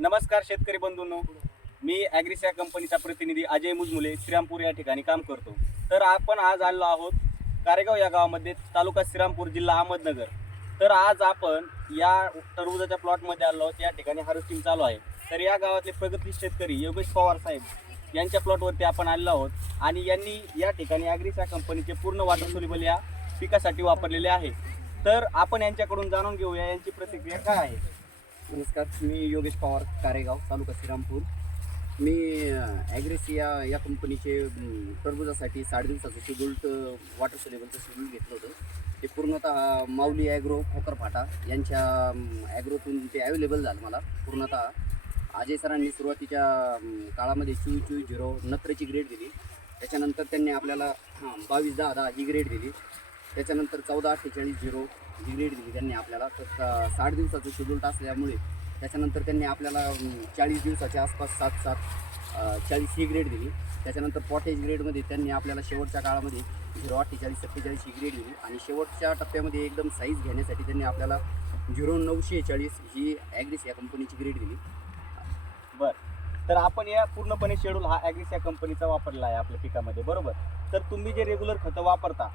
नमस्कार शेतकरी बंधूंनो, मी ॲग्रिस या कंपनीचा प्रतिनिधी अजय मुजमुले श्रीरामपूर या ठिकाणी काम करतो. तर आपण आज आलो आहोत कारेगाव या गावामध्ये, तालुका श्रीरामपूर, जिल्हा अहमदनगर. तर आज आपण या टरबूजाच्या प्लॉटमध्ये आलो आहोत. या ठिकाणी हार्वेस्टिंग चालू आहे. तर या गावातले प्रगतशील शेतकरी योगेश पवार साहेब यांच्या प्लॉटवरती आपण आलेलो आहोत आणि यांनी या ठिकाणी ॲग्रिस या कंपनीचे पूर्ण वॉटर सोल्युबल या पिकासाठी वापरलेले आहे. तर आपण यांच्याकडून जाणून घेऊया यांची प्रतिक्रिया काय आहे. नमस्कार, मी योगेश पवार, कारेगाव, तालुका श्रीरामपूर. मी ॲग्रेस या कंपनीचे टरबुजासाठी 60 दिवसाचं शेड्यूल्ड वॉटर सोल्युबलचं शेड्यूल घेतलं होतं. ते पूर्णतः माऊली ॲग्रो खोकरफाटा यांच्या ॲग्रोतून ते ॲवेलेबल झालं मला पूर्णतः. अजय सरांनी सुरुवातीच्या काळामध्ये 24-20 नत्रेची ग्रेड दिली. त्याच्यानंतर त्यांनी आपल्याला 22-10-10 ही ग्रेड दिली. त्याच्यानंतर 14-48-0 ही ग्रेड दिली त्यांनी आपल्याला. तर 60 दिवसाचं शेड्यूल्ड असल्यामुळे त्याच्यानंतर त्यांनी आपल्याला 40 दिवसाच्या आसपास 7-7-40 ही ग्रेड दिली. त्याच्यानंतर पॉटेज ग्रेडमध्ये त्यांनी आपल्याला शेवटच्या काळामध्ये 0-48-47 ही ग्रेड दिली आणि शेवटच्या टप्प्यामध्ये एकदम साईज घेण्यासाठी त्यांनी आपल्याला 0-940 ही ॲग्रिस या कंपनीची ग्रेड दिली. बरं, तर आपण या पूर्णपणे शेड्यूल हा ॲग्रिस या कंपनीचा वापरला आहे आपल्या पिकामध्ये, बरोबर. तर तुम्ही जे रेग्युलर खतं वापरता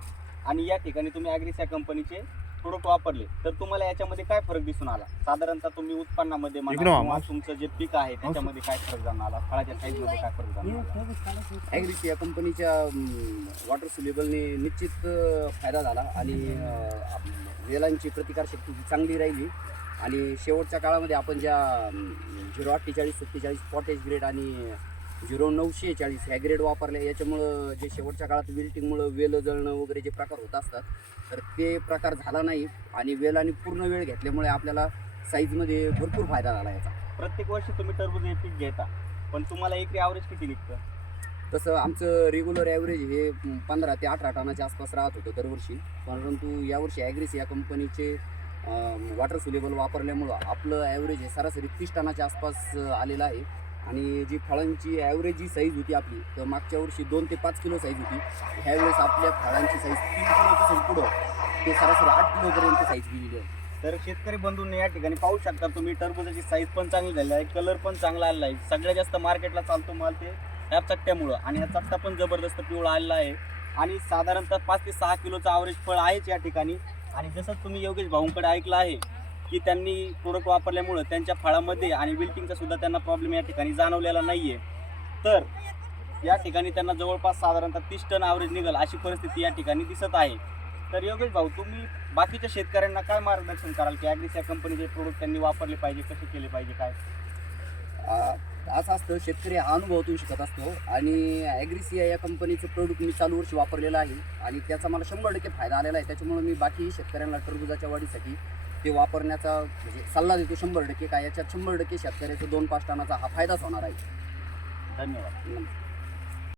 आणि या ठिकाणी तुम्ही ॲग्रिस या कंपनीचे प्रोडक्ट वापरले, तर तुम्हाला याच्यामध्ये काय फरक दिसून आला? साधारणतः तुम्ही उत्पन्नामध्ये म्हणा किंवा तुमचं जे पीक आहे त्याच्यामध्ये काय फरक जाणून आला? फळाच्या साईजमध्ये काय फरक जाणून आला? ॲग्रिस या कंपनीच्या वॉटर सोल्युबलने निश्चित फायदा झाला आणि वेलांची प्रतिकारशक्ती चांगली राहिली. आणि शेवटच्या काळामध्ये आपण ज्या 0-48-47 पॉटेज ग्रेड आणि 0-940 ह्या ग्रेड वापरल्या, याच्यामुळं जे शेवटच्या काळात विल्टिंगमुळं वेल जळणं वगैरे जे प्रकार होत असतात, तर ते प्रकार झाला नाही. आणि वेलाने पूर्ण वेळ घेतल्यामुळे आपल्याला साईजमध्ये भरपूर फायदा झाला याचा. प्रत्येक वर्षी तुम्ही टरबूज हे पीक घेता, पण तुम्हाला एकरी ॲव्हरेज किती निघतं? तसं आमचं रेग्युलर ॲव्हरेज हे 15 ते 18 टनाच्या आसपास राहत होतं दरवर्षी. परंतु यावर्षी ॲग्रिस या कंपनीचे वॉटर सोल्युबल वापरल्यामुळं आपलं ॲव्हरेज हे सरासरी 30 टनाच्या आसपास आलेलं आहे. आणि जी फळांची ॲव्हरेज जी साईज होती आपली, तर मागच्या वर्षी 2 ते 5 किलो साईज होती. ह्यावेळेस आपल्या फळांची साईज 3 किलोपासून पुढं ते सरासरी 8 किलोपर्यंत साईज गेलेली आहे. तर शेतकरी बंधूंनी या ठिकाणी पाहू शकता तुम्ही, टरबूजाची साईज पण चांगली झाली आहे, कलर पण चांगला आलेला आहे. सगळ्यात जास्त मार्केटला चालतो माल ते ह्या चट्ट्यामुळं, आणि ह्या चट्टा पण जबरदस्त पिवळा आलेला आहे आणि साधारणतः 5 ते 6 किलोचं ॲव्हरेज फळ आहेच या ठिकाणी. आणि जसं तुम्ही योगेश भाऊंकडे ऐकलं आहे की त्यांनी प्रोडक्ट वापरल्यामुळं त्यांच्या फळामध्ये आणि विल्टिंगचा सुद्धा त्यांना प्रॉब्लेम या ठिकाणी जाणवलेला नाही आहे. तर या ठिकाणी त्यांना जवळपास साधारणतः 30 टन ॲव्हरेज निघेल अशी परिस्थिती या ठिकाणी दिसत आहे. तर योगेश भाऊ, तुम्ही बाकीच्या शेतकऱ्यांना काय मार्गदर्शन कराल की ॲग्रिस या कंपनीचे प्रोडक्ट त्यांनी वापरले पाहिजे, कसे केले पाहिजे, काय? असं असतं, शेतकरी हा अनुभवातून शिकत असतो. आणि ॲग्रिस या कंपनीचं प्रोडक्ट मी चालू वर्षी वापरलेलं आहे आणि त्याचा मला 100% फायदा आलेला आहे. त्याच्यामुळे मी बाकी शेतकऱ्यांना टरबुजाच्या वाढीसाठी ते वापरण्याचा म्हणजे सल्ला देतो 100%. काय याच्यात 100% शेतकऱ्याचा 2-5 टनाचा हा फायदाच होणार आहे. धन्यवाद.